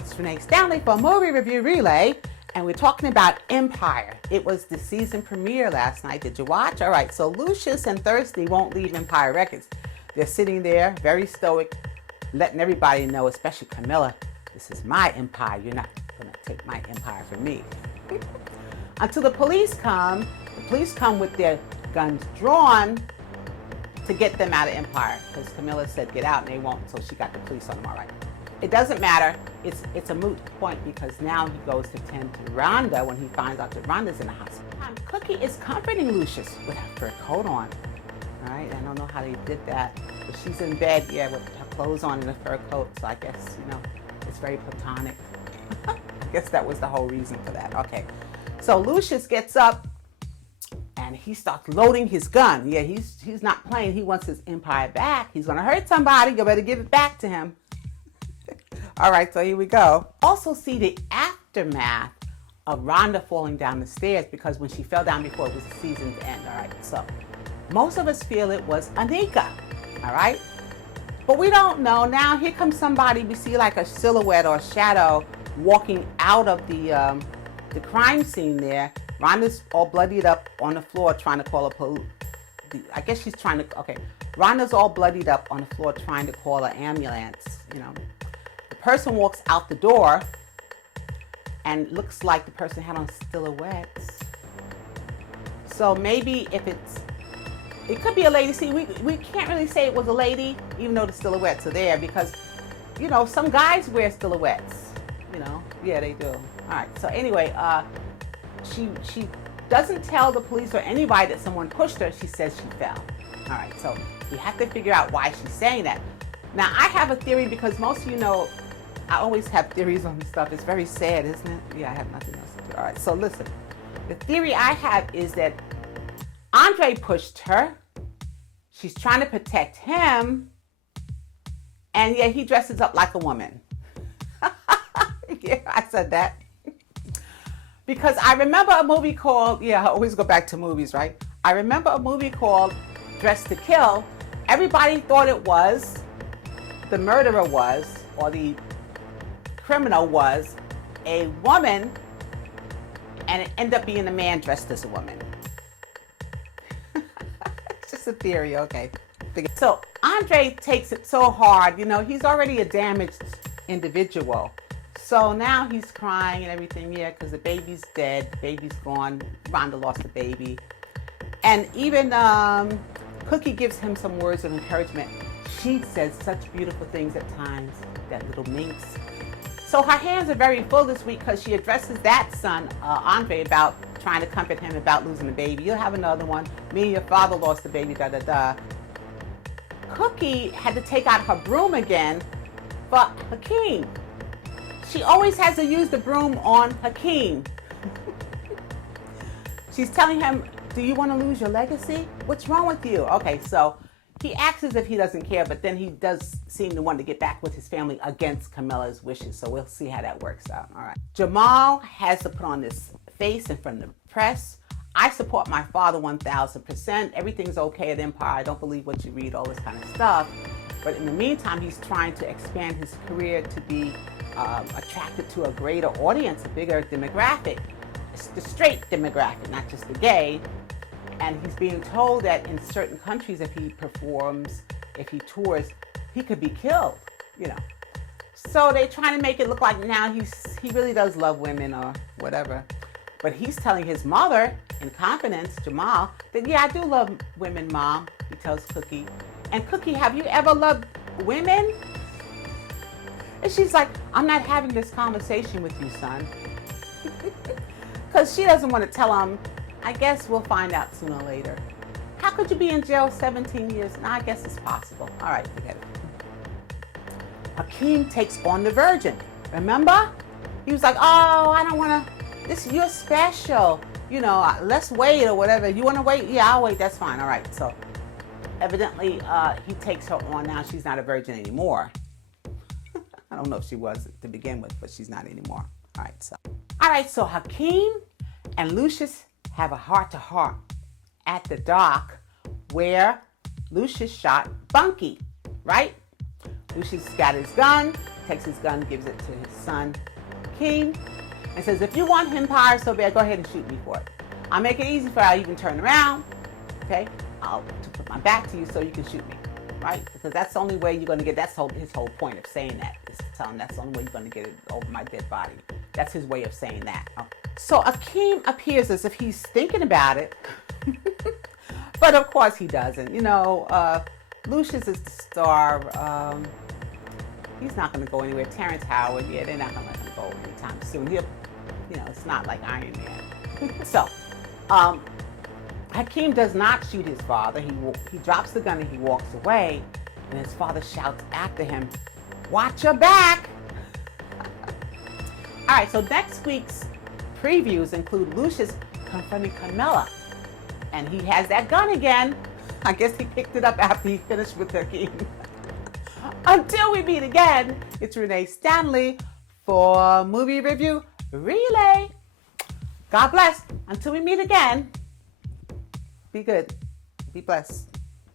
It's Renee Stanley for Movie Review Relay, and we're talking about Empire. It was the season premiere last night. Did you watch? All right, so Lucious and Thirsty won't leave Empire Records. They're sitting there, very stoic, letting everybody know, especially Camilla, this is my empire. You're not going to take my empire from me. Until the police come with their guns drawn to get them out of Empire, because Camilla said get out, and they won't, so she got the police on them, all right. It doesn't matter. It's a moot point because now he goes to tend to Rhonda when he finds out that Rhonda's in the hospital. Cookie is comforting Lucious with her fur coat on. All right, I don't know how they did that, but she's in bed, yeah, with her clothes on and a fur coat, so I guess, you know, it's very platonic. I guess that was the whole reason for that. Okay, so Lucious gets up and he starts loading his gun. Yeah, he's not playing. He wants his empire back. He's gonna hurt somebody. You better give it back to him. All right, so here we go. Also see the aftermath of Rhonda falling down the stairs, because when she fell down before, it was the season's end. All right, so most of us feel it was Anika, all right? But we don't know. Now here comes somebody, we see like a silhouette or a shadow walking out of the crime scene there. Rhonda's all bloodied up on the floor trying to call a police. I guess she's trying to, okay. Rhonda's all bloodied up on the floor trying to call an ambulance, you know. The person walks out the door and looks like the person had on silhouettes. So maybe if it could be a lady. See, we can't really say it was a lady, even though the silhouettes are there, because, you know, some guys wear silhouettes, you know. Yeah, they do. All right, so anyway, she doesn't tell the police or anybody that someone pushed her. She says she fell. All right, so we have to figure out why she's saying that. Now, I have a theory, because most of you know, I always have theories on this stuff. It's very sad, isn't it? Yeah, I have nothing else to do. All right, so listen. The theory I have is that Andre pushed her. She's trying to protect him. And yeah, he dresses up like a woman. Yeah, I said that. Because I remember a movie called, yeah, I always go back to movies, right? I remember a movie called Dressed to Kill. Everybody thought it was, the murderer was, or the criminal was a woman, and it ended up being a man dressed as a woman. It's just a theory, okay. So Andre takes it so hard, you know, he's already a damaged individual. So now he's crying and everything, yeah, because the baby's dead, the baby's gone, Rhonda lost the baby. And even Cookie gives him some words of encouragement. She says such beautiful things at times, that little minx. So her hands are very full this week, because she addresses that son, Andre, about trying to comfort him about losing the baby. You'll have another one. Me and your father lost the baby, da da da. Cookie had to take out her broom again for Hakeem. She always has to use the broom on Hakeem. She's telling him, do you want to lose your legacy? What's wrong with you? Okay, so he acts as if he doesn't care, but then he does seem to want to get back with his family against Camilla's wishes. So we'll see how that works out. All right. Jamal has to put on this face in front of the press. I support my father 1,000%. Everything's okay at Empire. I don't believe what you read, all this kind of stuff. But in the meantime, he's trying to expand his career to be attracted to a greater audience, a bigger demographic. It's the straight demographic, not just the gay. And he's being told that in certain countries, if he performs, if he tours, he could be killed, you know. So they're trying to make it look like now he really does love women or whatever. But he's telling his mother in confidence, Jamal, that yeah, I do love women, Mom, he tells Cookie. And Cookie, have you ever loved women? And she's like, I'm not having this conversation with you, son. Because she doesn't want to tell him. I guess we'll find out sooner or later. How could you be in jail 17 years? Now, I guess it's possible. All right, forget it. Hakeem takes on the virgin. Remember? He was like, oh, I don't want to, you're special. You know, let's wait or whatever. You want to wait? Yeah, I'll wait. That's fine. All right. So evidently he takes her on now. She's not a virgin anymore. I don't know if she was to begin with, but she's not anymore. All right, so Hakeem and Lucious have a heart-to-heart at the dock where Lucious shot Bunky, right? Lucious got his gun, takes his gun, gives it to his son, Hakeem, and says, if you want Empire so bad, go ahead and shoot me for it. I'll make it easy for you. I'll even turn around, okay? I'll put my back to you so you can shoot me, right? Because that's the only way you're going to get, that's his whole point of saying that, is to tell him that's the only way you're going to get it over my dead body. That's his way of saying that. Oh. So Hakeem appears as if he's thinking about it, but of course he doesn't. You know, Lucious is the star. He's not going to go anywhere. Terrence Howard, yeah, they're not going to let him go anytime soon. He'll, you know, it's not like Iron Man. So, Hakeem does not shoot his father. He drops the gun and he walks away, and his father shouts after him, "Watch your back!" All right, so next week's previews include Lucious confronting Camilla, and he has that gun again. I guess he picked it up after he finished with Hakeem. Until we meet again, it's Renee Stanley for Movie Review Relay. God bless. Until we meet again, be good. Be blessed.